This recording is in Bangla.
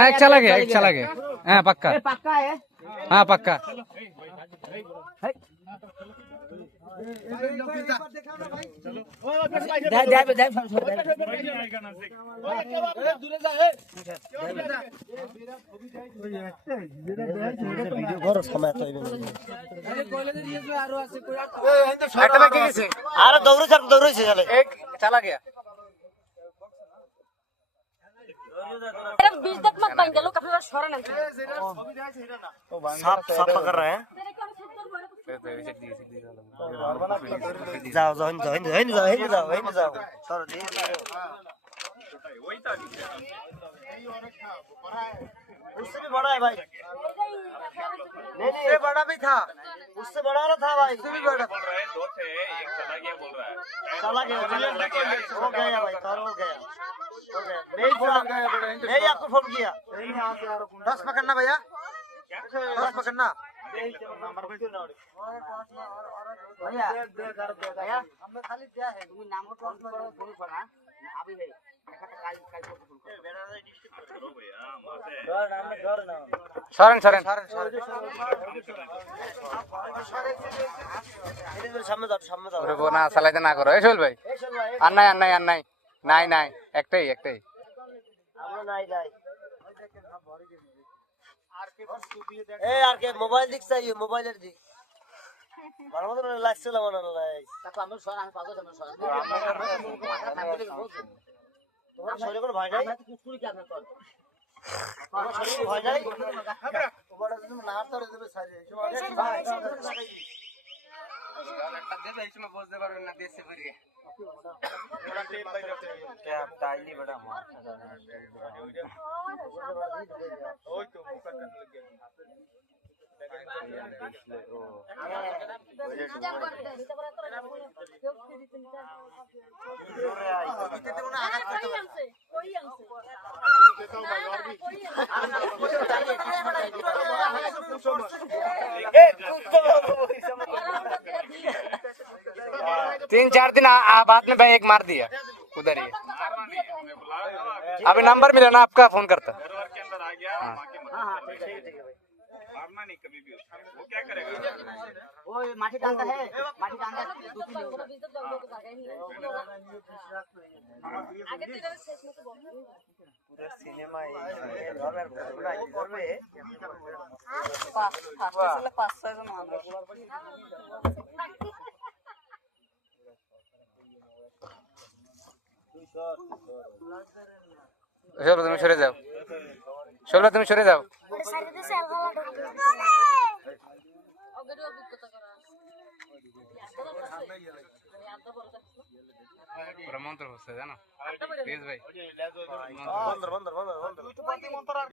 एक चला गया हाँ पक्का है हाँ पक्का আরে দৌড়েছে চলে एक चला गया बीच तक मत बन गया लोग काफी बार शोर नहीं साफ कर रहे हैं जाओ उससे भी बड़ा है भाई उससे बड़ा भी था उससे बड़ा ना था भाई उससे भी बड़ा दो थे एक चला गया बोल रहा है चला गया हो गया भाई कर हो गया नहीं आपको फोन किया 10 पकड़ना भैया 10 पकड़ना भैया भैया हमने खाली क्या है तुम नाम को फोन पड़ा अभी है सरेन সামনে দাও ওরে না চালাইতে না করো এই চল ভাই আর নাই নাই একটাই আমরা নাই এই আর কে মোবাইল দিক চাইও মোবাইলের দিক ভালো মতো লাগছে না মনে হয় তারপর আমরা শোন আমি পাগল আমরা শোন তোমার শরীরে কোনো ভয় নাই কুকুর কি আপনার কর তোমার শরীরে ভয় নাই তোমার তুমি না ধরে দেবে সারি একটা দেবে এই সময় বুঝতে পারবেন না দেশে বেরিয়ে क्या ताइली बड़ा मार ओए तो मुकर करने लग गया तीन चार दिन बाद में भाई एक मार दिया उधर ही अभी नंबर मिला ना आपका फोन करता घर के अंदर आ गया हां ठीक है मारना नहीं कभी भी वो क्या करेगा वो माटी डालता है माटी डालता दो तीन आगे तेरे शेष में से बोल पूरा सिनेमा ये घर में बड़ा घर में पास चले 5-6 जन আমরা তুমি সরে যাও অগরে অভিজ্ঞতা করা মন্ত্র হচ্ছে জানো প্লিজ ভাই বন্ধ